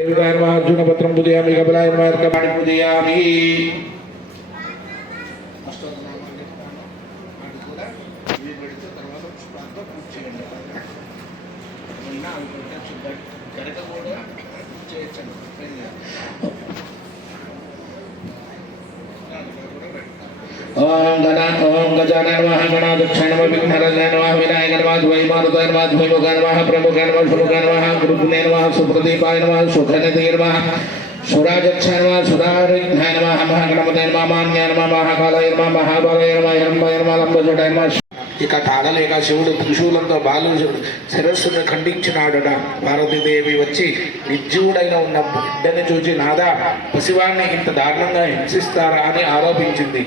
अर्जुनपत्रं पूजयामि कपिलाय नमः अर्कपाणि पूजयामि ओम गजानन नमः गणाध्यक्षाय नमः विघ्नहराय नमः विनायकाय नमः द्वैमारुताय नमः द्वैमुखाय नमः प्रमुखाय नमः शुभकाय नमः गुरुदेवाय नमः सुप्रदीपाय नमः सुखनिधये नमः सुराजक्षाय नमः सुरारिघ्नाय नमः महागणपतये नमः मान्याय नमः महाकालाय नमः महाबलाय नमः हिरण्मयाय नमः లంబోదరాయ నమः ఇక తాళలేక శివుడు త్రిశూలంతో బాలుడు శిరస్సును ఖండించినాడట. పార్వతీదేవి వచ్చి నిర్జీవుడైన ఉన్న బిడ్డని చూసి నాదా పసివాడిని ఇంత దారుణంగా హింసిస్తారా అని ఆరోపించింది.